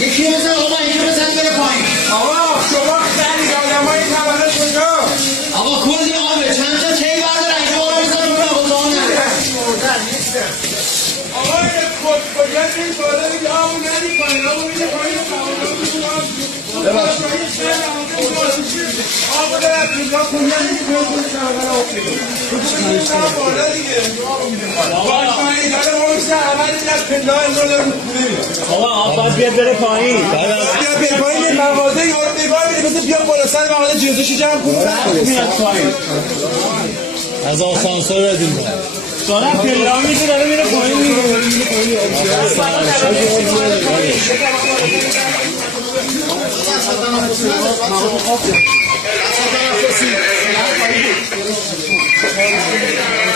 یکی بزن آقا یکی بزن بره پایین. آقا شما خیلی آدمای تولد کجا؟ آقا کلی آبه چند تا کی بردار اینجا آقا بزن رو آقا تا نه. آقا این کجا این بالا دیگه آقا ندی پایین آقا میده پایین آقا در پیدا کجا نیست کنید شهر بالا دیگه آقا این داره موسیقی اولی در پنده امروز آقا آب بیاد بره پایین. بیا بیا پایین مغازه یارو نگاه میده مثل بیام بالا سر مغازه جنسشو جمع کنم میاد پایین. از آسانسور بدیم دارم پلا میده داره میره پایین. Gracias.